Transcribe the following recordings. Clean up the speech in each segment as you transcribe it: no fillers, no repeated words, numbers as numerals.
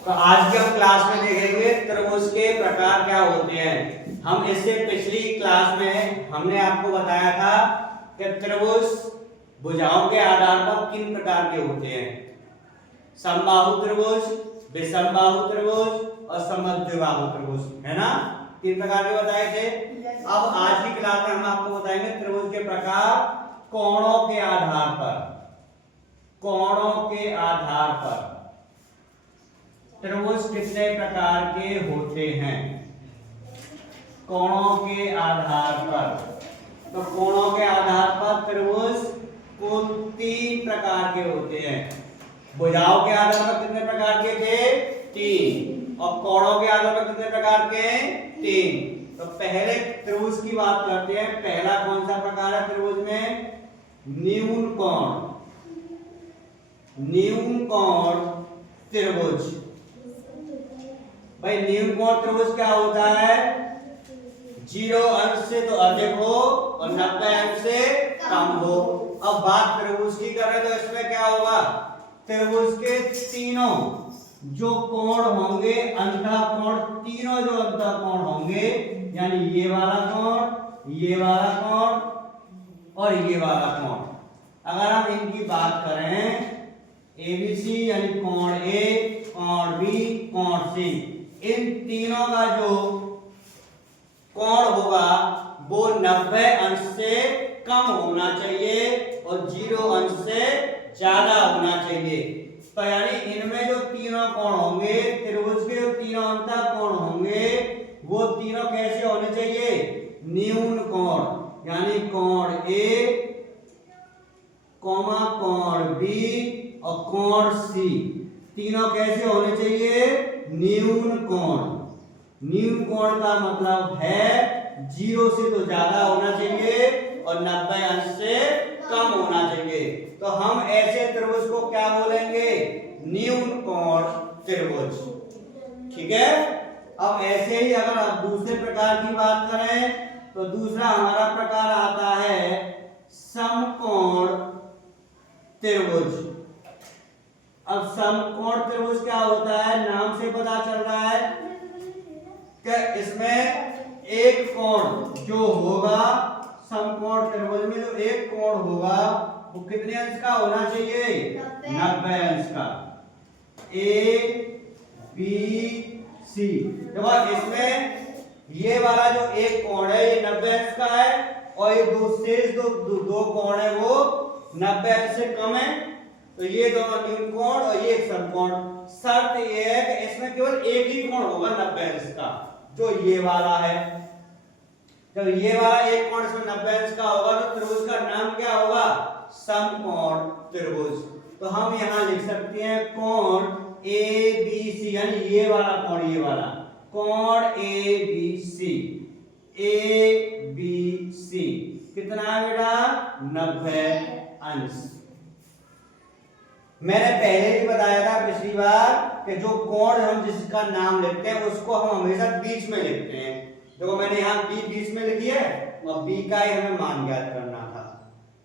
तो आज की हम क्लास में देखेंगे त्रिभुज के प्रकार क्या होते हैं। हम इससे पिछली क्लास में हमने आपको बताया था कि त्रिभुज भुजाओं के आधार पर किन प्रकार के होते हैं। समबाहु त्रिभुज, विषमबाहु त्रिभुज और समद्विबाहु त्रिभुज, है ना। तीन प्रकार के बताए थे। अब आज की क्लास में हम आपको बताएंगे त्रिभुज के प्रकार कोणों के आधार पर। कोणों के आधार पर त्रिभुज कितने प्रकार के होते हैं। कोणों के आधार पर, तो कोणों के आधार पर त्रिभुज कुल 3 प्रकार के होते हैं। भुजाओं के आधार पर कितने प्रकार के थे? 3। और कोणों के आधार पर कितने प्रकार के? 3। तो पहले त्रिभुज की बात करते हैं। पहला कौन सा प्रकार है त्रिभुज में? न्यून कोण। न्यून कोण त्रिभुज। भाई न्यून कोण त्रिभुज क्या होता है? 0 अंश से तो अधिक हो और 90 अंश से कम हो। अब बात त्रिभुज की करें तो इसमें क्या होगा? त्रिभुज के तीनों जो कोण होंगे, अंतःकोण, तीनों जो अंतःकोण होंगे, यानी ये वाला कोण, ये वाला कोण और ये वाला कोण, अगर हम इनकी बात करें ABC यानी कोण A, कोण B, कोण C, इन तीनों का जो कोण होगा वो 90 अंश से कम होना चाहिए और 0 अंश से ज्यादा होना चाहिए। तो यानी इनमें जो तीनों कोण होंगे, त्रिभुज के जो तीनों अंतःकोण होंगे, वो तीनों कैसे होने चाहिए? न्यून कोण, यानी कोण A, कोण B और कोण C, तीनों कैसे होने चाहिए? न्यून कोण। न्यून कोण का मतलब है 0 से तो ज्यादा होना चाहिए और 90 अंश से कम होना चाहिए। तो हम ऐसे त्रिभुज को क्या बोलेंगे? न्यून कोण त्रिभुज। ठीक है। अब ऐसे ही अगर आप दूसरे प्रकार की बात करें तो दूसरा हमारा प्रकार आता है समकोण त्रिभुज। अब समकोण त्रिभुज क्या होता है? नाम से पता चल रहा है कि इसमें एक कोण जो होगा, समकोण त्रिभुज में जो एक कोण होगा वो कितने अंश का होना चाहिए? 90 अंश का। A B C। देखो इसमें ये वाला जो एक कोण है ये 90 अंश का है और ये दो कोण है वो 90 अंश से कम है। तो ये दोनों न्यून कोण और ये एक समकोण। शर्त ये है कि इसमें केवल एक ही कोण होगा 90 अंश का, जो ये वाला है। जब ये वाला एक कोण इसमें 90 अंश का होगा तो त्रिभुज का नाम क्या होगा? समकोण त्रिभुज। तो हम यहां लिख सकते हैं कोण ABC, यानी ये वाला कोण, ये वाला कोण ABC। ABC कितना है बेटा? 90 अंश। मैंने पहले भी बताया था पिछली बार कि जो कोण हम जिसका नाम लिखते हैं उसको हम हमेशा बीच में लिखते हैं। देखो मैंने यहाँ B बीच में लिखी है और B का ही हमें मान ज्ञात करना था।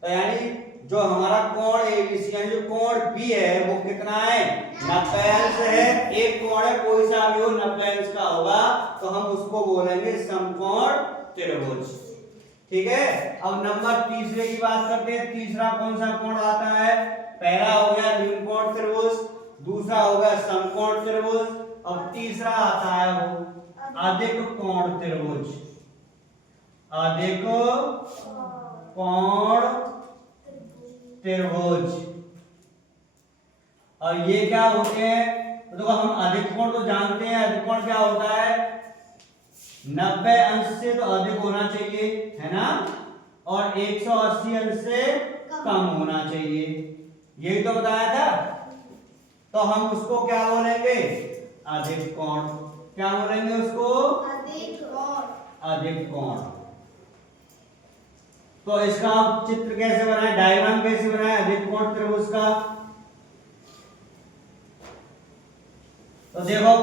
तो यानी जो हमारा कोण ABC यानी जो कोण B है वो कितना है? 90 अंश है। एक कोण है कोई सा भी हो 90 अंश का होगा तो हम उसको बोलेंगे समकोण त्रिभुज। ठीक है। अब नंबर तीसरे की बात करते हैं। तीसरा कौन सा कोण आता है? पहला हो गया न्यून कोण त्रिभुज, दूसरा हो गया समकोण त्रिभुज और तीसरा आता है वो अधिक कोण त्रिभुज। अधिक कोण त्रिभुज। और ये क्या होते हैं? तो देखो हम अधिक कोण तो जानते हैं। अधिक कोण क्या होता है? 90 अंश से तो अधिक होना चाहिए, है ना, और 180 अंश से कम होना चाहिए। यही तो बताया था। तो हम उसको क्या बोलेंगे? अधिक कोण। क्या बोलेंगे उसको? अधिक कोण। अधिक कोण। तो इसका चित्र कैसे बनाए, डायग्राम कैसे बनाए अधिक कोण त्रिभुज का? तो देखो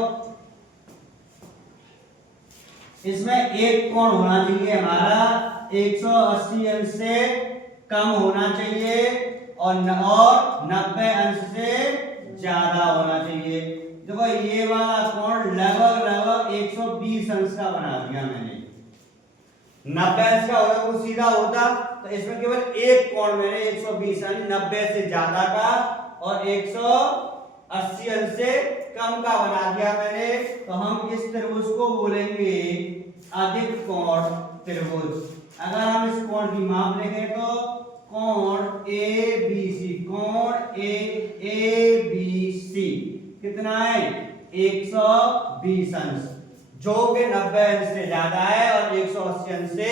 इसमें एक कोण होना चाहिए हमारा 180 अंश से कम होना चाहिए और 90 अंश से ज्यादा होना चाहिए। देखो ये वाला कोण लगभग 120 अंश का बना दिया मैंने। 90 अंश का होता तो सीधा होता, तो इसमें केवल एक कोण मैंने 120 यानी 90 से ज्यादा का और 180 अंश से कम का बना दिया मैंने। तो हम इस त्रिभुज को बोलेंगे अधिक कोण त्रिभुज। अगर हम इस कोण की माप देखें तो कोण ABC, कोण ABC कितना है 120 अंश, जो कि 90 अंश से ज्यादा है और 180 अंश से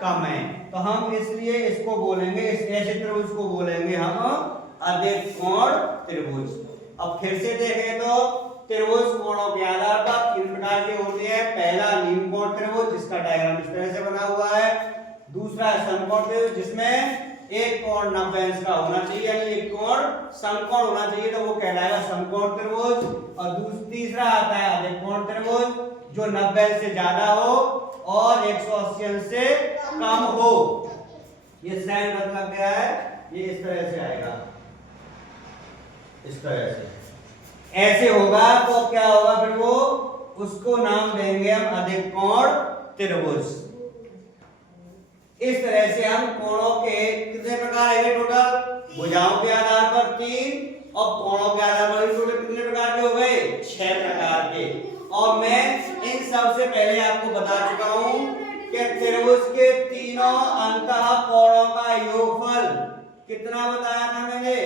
कम है। तो हम इसलिए इसको बोलेंगे, इस ऐसे त्रिभुज को बोलेंगे हम अधिक कोण त्रिभुज। अब फिर से देखें तो त्रिभुज कोणों के आधार पर तीन प्रकार के होते हैं। पहला न्यून कोण त्रिभुज जिसका डायग्राम इस तरह से बना हुआ है। दूसरा समकोण त्रिभुज जिसमें एक कोण 90 अंश का होना चाहिए यानी एक कोण समकोण होना चाहिए, तो वो कहलाएगा समकोण त्रिभुज। और तीसरा आता है अधिक कोण त्रिभुज जो 90 अंश से ज्यादा हो और 180 अंश से कम हो। ये साइन रत लग गया है, ये इस तरह से आएगा, इस तरह से ऐसे होगा। तो क्या होगा फिर वो, उसको नाम देंगे हम अधिक कोण त्रिभुज। इस तरह से हम कोणों के कितने प्रकार है टोटल, भुजाओं के आधार पर 3 और कोणों के आधार पर टोटल कितने प्रकार के हो गए 6 प्रकार के। और मैं इन सब से पहले आपको बता चुका हूं कि त्रिभुज के तीनों अंतः कोणों का योगफल कितना बताया था मैंने।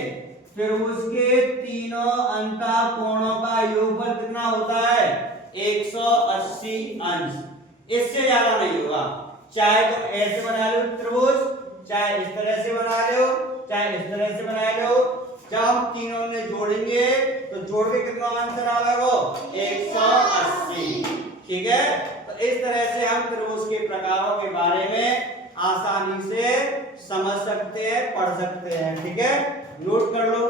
त्रिभुज के तीनों अंतः कोणों का योगफल कितना होता है 180 अंश, इससे ज्यादा नहीं होगा। चाहे तो ऐसे बना लो त्रिभुज, चाहे इस तरह से बना लो, चाहे इस तरह से बना लो। जब हम तीनों में जोड़ेंगे तो जोड़ के कितना आंसर आएगा 180। ठीक है, तो इस तरह से हम त्रिभुज के प्रकारों के बारे में आसानी से समझ सकते हैं, पढ़ सकते हैं। ठीक है, नोट कर लो।